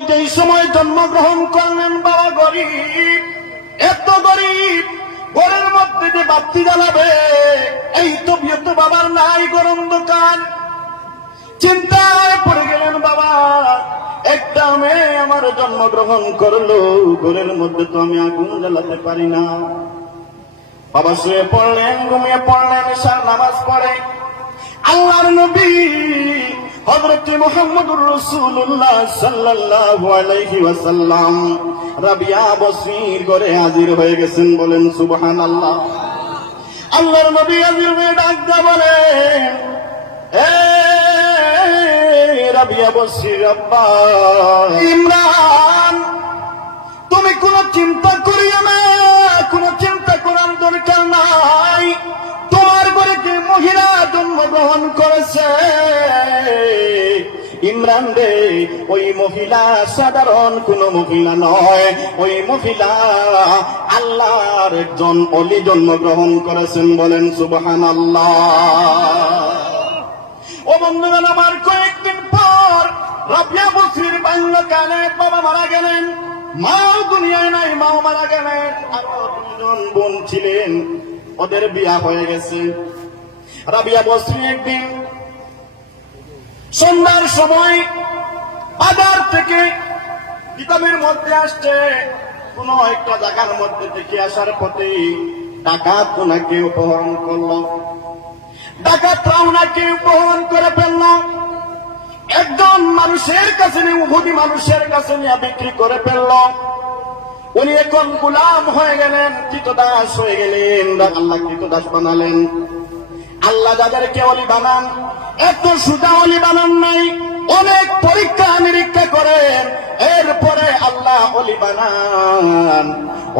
এই সময় জন্মগ্রহণ করলেন বাবা গরিব, এত গরিব, ঘরের মধ্যে যে বাতি জ্বালাবে, এই তো বিয়ত বাবার নাই গরম দোকান। চিন্তায় পড়ে গেলেন বাবা, একটা মেয়ে আমার জন্মগ্রহণ করল, ঘরের মধ্যে তো আমি আগুন জ্বালাতে পারি না। বাবা শুয়ে পড়লেন, ঘুমিয়ে পড়লেন, সার নামাজ পড়ে। আল্লাহর নবী হযরত মুহাম্মদুর রাসূলুল্লাহ সাল্লাল্লাহু আলাইহি ওয়াসাল্লাম রাবিয়া বসির করে হাজির হয়ে গেছেন বলেন, সুবহানাল্লাহ। আল্লাহর নবী হাজির হয়ে ডাক দিয়ে বলেন এ রাবিয়া বসির আব্বা, ইমরান, তুমি কোনো চিন্তা করিও না, কোনো চিন্তা করার দরকার নাই। তোমার ঘরে যে মহিলা জন্মগ্রহণ করেছে ইমরান রে ওই মহিলা সাধারণ কোন মহিলা নয়। ওই মহিলা আল্লাহর একজন অলি জন্মগ্রহণ করেছেন বলেন সুবহান ও বন্ধুগণ, আমার কয়েকদিন পর রাবিয়া বসরির বাল্য কালে বাবা মারা গেলেন। মাও দুনিয়ায় নাই, মাও মারা গেলেন। আরও দুজন বোন ছিলেন, ওদের বিয়া হয়ে গেছে। রাবিয়া বসরি একদিন সন্ধ্যার সময় বাজার থেকে কিতাবের মধ্যে আসছে। কোন একটা জায়গার মধ্যে থেকে আসার পথে ডাকাত ওনাকে উপহরণ করল। ডাকাতরা ওনাকে উপহরণ করে ফেলল। একজন মানুষের কাছে নিয়ে, উহুদি মানুষের কাছে নিয়ে বিক্রি করে ফেলল। উনি এখন গুলাম হয়ে গেলেন, কৃতদাস হয়ে গেলেন, আল্লাহ কৃতদাস বানালেন। আল্লাহ যাদেরকে অলি বানান এত সুদা অলি বানান নাই, অনেক পরীক্ষা নিরীক্ষা করেন, এরপরে আল্লাহ অলি বানান।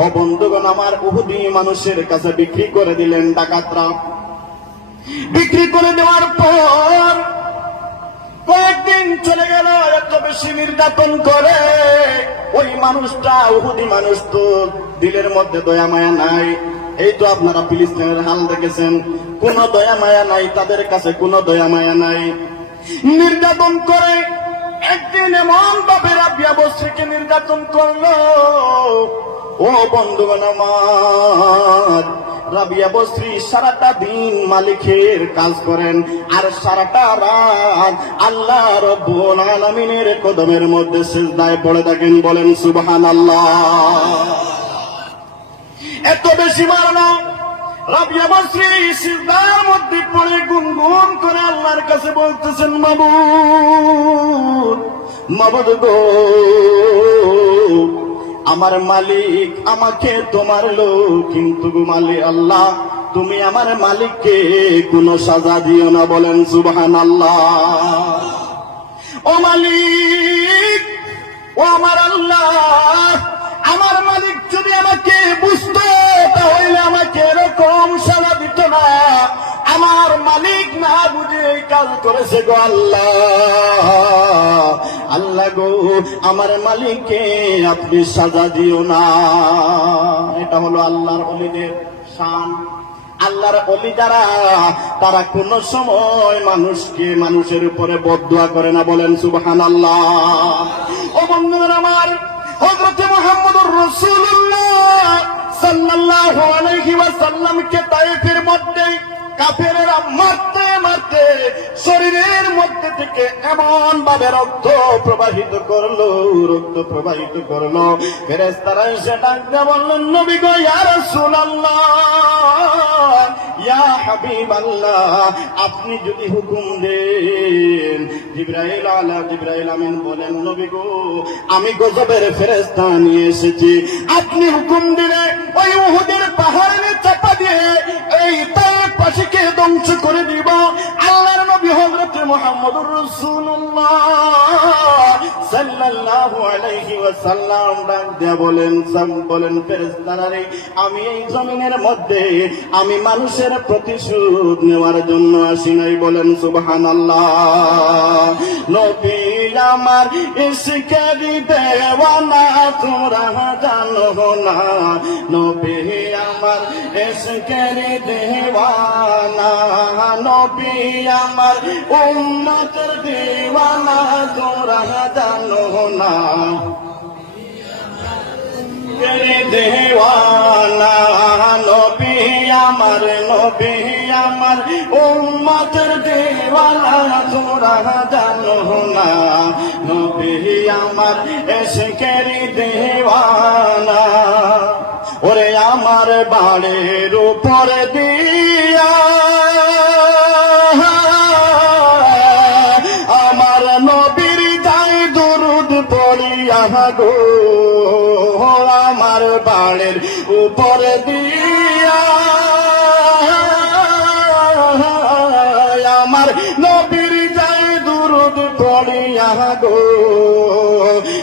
ও বন্ধুগণ, আমার উহুদি মানুষের কাছে বিক্রি করে দিলেন ডাকাতরা। বিক্রি করে দেওয়ার পর কয়েকদিন চলে গেল, এত বেশি নির্যাতন করে। ওই মানুষটা উহুদি মানুষ তো, দিলের মধ্যে দয়া মায়া নাই। এই তো আপনারা ফিলিস্তিনের হাল দেখেছেন। কোন দয়া মায়া নাই, তাদের কাছে কোন দয়া মায়া নাই। নির্যাতন করে একদিন এমন ভাবে রাবিয়া বস্রীকে নির্যাতন করল। ও বন্ধুগণ আমার, রাবিয়া বস্রী সারাটা দিন মালিকের কাজ করেন, আর সারাটা রাত আল্লাহ রব্বুল আলামিনের কদমের মধ্যে সিজদায় পড়ে থাকেন বলেন সুবহানাল্লাহ। এত বেশি মারনা রাবিয়া মধ্যে পড়ে গুনগুন করে আল্লাহর কাছে বলতেছেন গো, আমার মালিক আমাকে তোমার লো কিন্তু মালিক আল্লাহ, তুমি আমার মালিককে কোনো সাজা দিও না বলেন সুবহান আল্লাহ ও মালিক, ও আমার আল্লাহ, আমার মালিক যদি কাজ করেছে গো আল্লাহ। আল্লাহ গো, আমার মালিককে আপনি সাজা দিও না। এটা হলো আল্লাহর অলিদের শান। আল্লাহর অলি যারা, তারা কোন সময় মানুষকে মানুষের উপরে বদুয়া করে না বলেন সুবহান আল্লাহ ও বন্ধুরা আমার হজরত মোহাম্মদুর রসুল্লাহ সাল্লাল্লাহু আলাইহি ওয়াসাল্লামকে তায়েফের মধ্যে কাফেরেরা মারতে মারতে শরীরের মধ্যে থেকে এমন ভাবে রক্ত প্রবাহিত করল, রক্ত প্রবাহিত করল। ফেরেস্তারা এসে ডাকতে বললেন নবী গো, ইয়া ইয়া হাবিবাল্লাহ, আপনি যদি হুকুম দেন। জিব্রাইল আলা জিব্রাইল আমিন বলেন, নবী গো, আমি গজবের ফেরেশতা নিয়ে এসেছি। আপনি হুকুম দিলে ওই উহুদের পাহাড়ে চাপা দিয়ে এই পাশিকে ধ্বংস করে দিব। মুহাম্মদুর রাসূলুল্লাহ। সাল্লাল্লাহু আমি মানুষের প্রতিশোধ নেওয়ার জন্য আসি নাই বলেন, সুবহানাল্লাহ। আমার দেওয়ানা, তোমরা জানো না। নবী আমার ইসকের দেওয়ানা নবী আমার উম্মতের দিওয়ানা তোরা জানো না। দেওয়ানা নবী আমার নবী আমার উম্মতের দেওয়ানা তোরা জানো না। নবী আমার এসে কেরি দেওয়ানা, ওরে আমার বাড়ির উপর দিয়া। উপর দিয়া। আমার নবীর যাই দুরুদ পড়িয়া গো।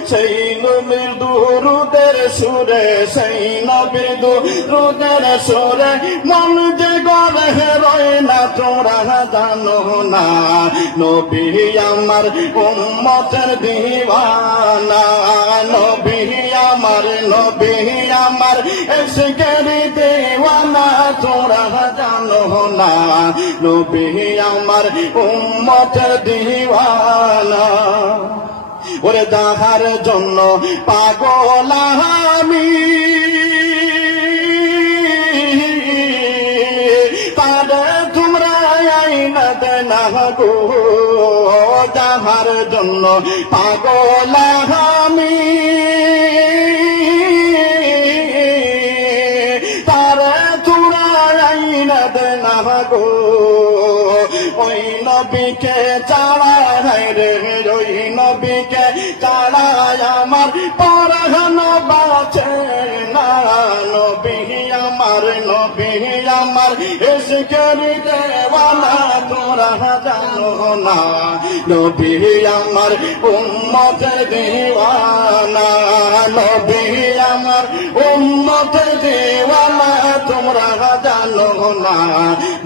সেই নবীর দুরুদের সুরে, সেই নবীর দুরুদের সুরে, মন যে গড়ে রয় না, তোরা জানো না। নবী আমার উম্মতের দিওয়ানা, নবী আমার নবী, আমার এসে গেরি দেওয়ানা, তোরা জানো না। নবী, আমার উম্মতের দিওয়ানা। ওরে দাহার জন্য পাগল আমি। দাহার জন্য পাগল আমি। দেনা গো ওই নবীকে চাড়াই রে, ওই নবীকে চাড়াই আমার পরাহন বাঁচে না। নবী আমার নবী আমার এসে করি দেওয়ানা তোরা জানো না। নবী আমার, উম্মতের দিওয়ানা। নবী আমার, উম্মতের দিওয়ানা তোমরা জানো না।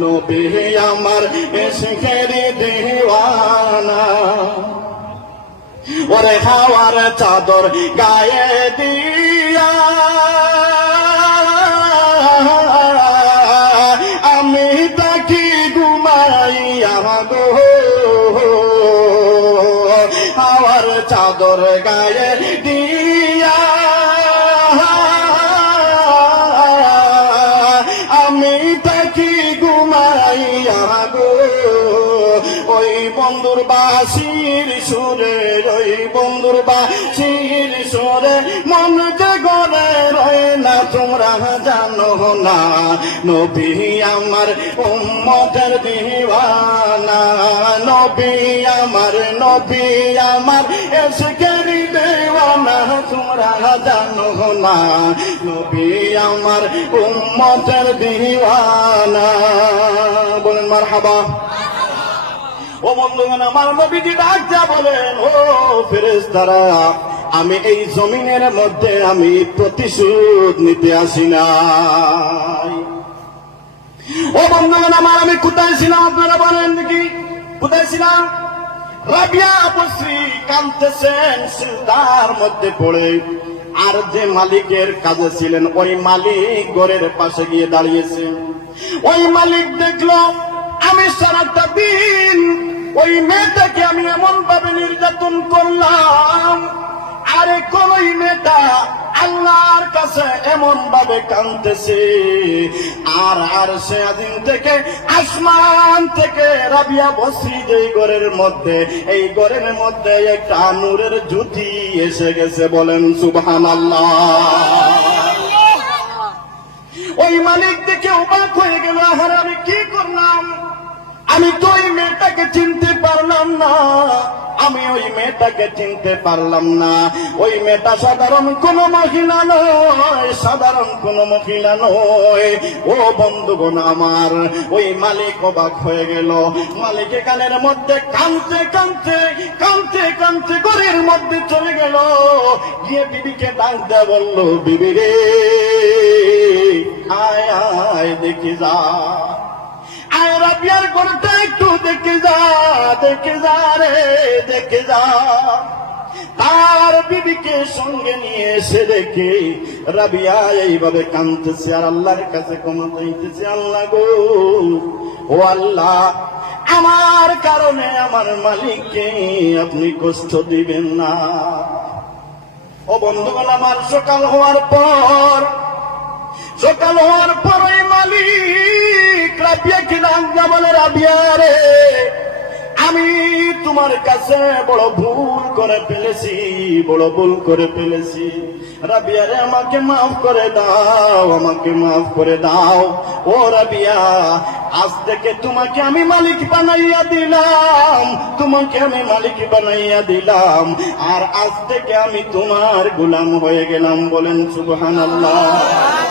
নবী আমার এসে করি দেওয়ানা। ওরে হাওয়ার চাদর গায়ে দিয়া। আমি তাকি ঘুমাইয়া গো হাওয়ার চাদর গায়ে তাকি ঘুমাইয়া গো, ওই বন্ধুর বাসির সুরে, ওই বন্ধুর বাসির সুরে, মন যে গড়ে রয় না, তোমরা জানো না, নবী আমার উম্মতের দিওয়ানা, নবী আমার নবী আমার, এসে কেরি দেওয়ানা তোমরা জানো না, নবী আমার উম্মতের দিওয়ানা। বলেন মার হাবা ও বন্ধুগণ, আমার নবীজি ডাক যা বলেন, ও আমি এই জমিনের মধ্যে আমি প্রতিশোধ নিতে আসি নাই। ও বন্ধুগণ, আমার আমি কোথায় ছিলাম, আপনারা বলেন দেখি। কোথায় ছিলাম? রাবিয়া বসরি কাঁদতেছেন সিলদার মধ্যে পড়ে। আর যে মালিকের কাজে ছিলেন, ওই মালিক ঘরের পাশে গিয়ে দাঁড়িয়েছে। ওই মালিক দেখল, আমি সারাটা দিন ওই মেয়েটাকে আমি এমন ভাবে নির্যাতন করলাম। আরে কোন মেয়েটা আল্লাহর কাছে এমন ভাবে কাঁদতেছে। আর আর সে দিন থেকে, আসমান থেকে রাবিয়া বসি যে ঘরের মধ্যে, এই ঘরের মধ্যে একটা নূরের জ্যোতি এসে গেছে বলেন সুবহান ওই মালিক দেখে অবাক হয়ে গেল আর আমি কি করলাম? আমি তো ওই মেয়েটাকে চিনতে পারলাম না। আমি ওই মেয়েটাকে চিনতে পারলাম না। ওই মেয়েটা সাধারণ কোন মহিলা নয়, সাধারণ কোন মহিলা নয়। ও বন্ধুগণ আমার, ওই মালিক অবাক হয়ে গেল। মালিক কানের মধ্যে কানতে কানতে কানতে কানতে ঘরের মধ্যে চলে গেল। গিয়ে বিবিকে ডাক দেয়া বলল, বিবি রে, আয় আয়, দেখি যা। আয় রাবিয়ার ঘরটা একটু দেখে যা দেখে যা রে, দেখে যা। তার বিবিকে সঙ্গে নিয়ে এসে দেখে রাবিয়া এইভাবে কাঁদতেছে, আর আল্লাহর কাছে ক্ষমা চাইতেছে, আল্লাহ গো। ও আল্লাহ, আমার কারণে আমার মালিককে আপনি কষ্ট দিবেন না। ও বন্ধুগণ, আমার সকাল হওয়ার পর সকাল হওয়ার পরে মালিক রাবিয়া কি ডাক বলে রাবিয়া রে আমি তোমার কাছে বড় ভুল করে ফেলেছি, বড় ভুল করে ফেলেছি। রাবিয়া রে আমাকে মাফ করে দাও, আমাকে মাফ করে দাও। ও রাবিয়া, আজ থেকে তোমাকে আমি মালিক বানাইয়া দিলাম, তোমাকে আমি মালিক বানাইয়া দিলাম। আর আজ থেকে আমি তোমার গোলাম হয়ে গেলাম বলেন সুবহানাল্লাহ।